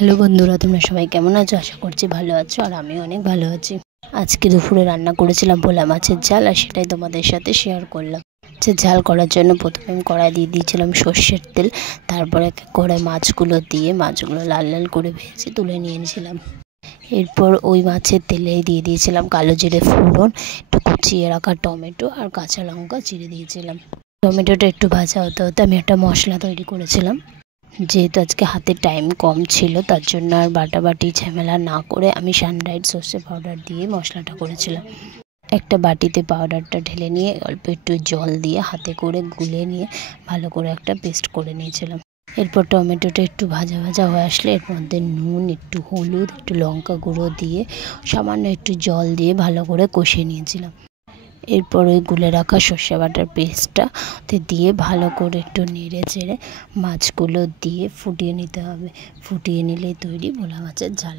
Hello বন্ধুরা, তোমরা সবাই কেমন আছো? আশা করছি ভালো আছো, আর আমি অনেক ভালো আছি। আজকে দুপুরে রান্না করেছিলাম ভোলা মাছের ঝাল, আর সেটাই তোমাদের সাথে শেয়ার করলাম। ঝাল করার জন্য প্রথমে আমি কড়াই দিয়ে দিয়েছিলাম সর্ষের তেল, তারপরে কড়াই মাছগুলো দিয়ে মাছগুলো লাল লাল করে ভেজে তুলে নিয়েছিলাম। এরপর ওই মাছের তেলে দিয়ে দিয়েছিলাম কালো জিরে ফোড়ন, একটু কুচিয়ে রাখা টমেটো আর কাঁচা লঙ্কা চিড়ে দিয়েছিলাম। টমেটোটা একটু ভাজা হতে হতে আমি একটা মশলা তৈরি করেছিলাম। যেহেতু আজকে হাতে টাইম কম ছিল, তার জন্য আর বাটাবাটি ঝামেলা না করে আমি সানরাইজ সর্ষে পাউডার দিয়ে মশলাটা করেছিলাম। একটা বাটিতে পাউডারটা ঢেলে নিয়ে অল্প একটু জল দিয়ে হাতে করে গুলে নিয়ে ভালো করে একটা পেস্ট করে নিয়েছিলাম। এরপর টমেটোটা একটু ভাজা ভাজা হয়ে আসলে এর মধ্যে নুন, একটু হলুদ, একটু লঙ্কা গুঁড়ো দিয়ে সামান্য একটু জল দিয়ে ভালো করে কষিয়ে নিয়েছিলাম। এরপর ওই গুলে রাখা সর্ষে বাটার পেস্টটা দিয়ে ভালো করে একটু নেড়ে চেড়ে মাছগুলো দিয়ে ফুটিয়ে নিতে হবে। ফুটিয়ে নিলেই তৈরি ভোলা মাছের ঝাল।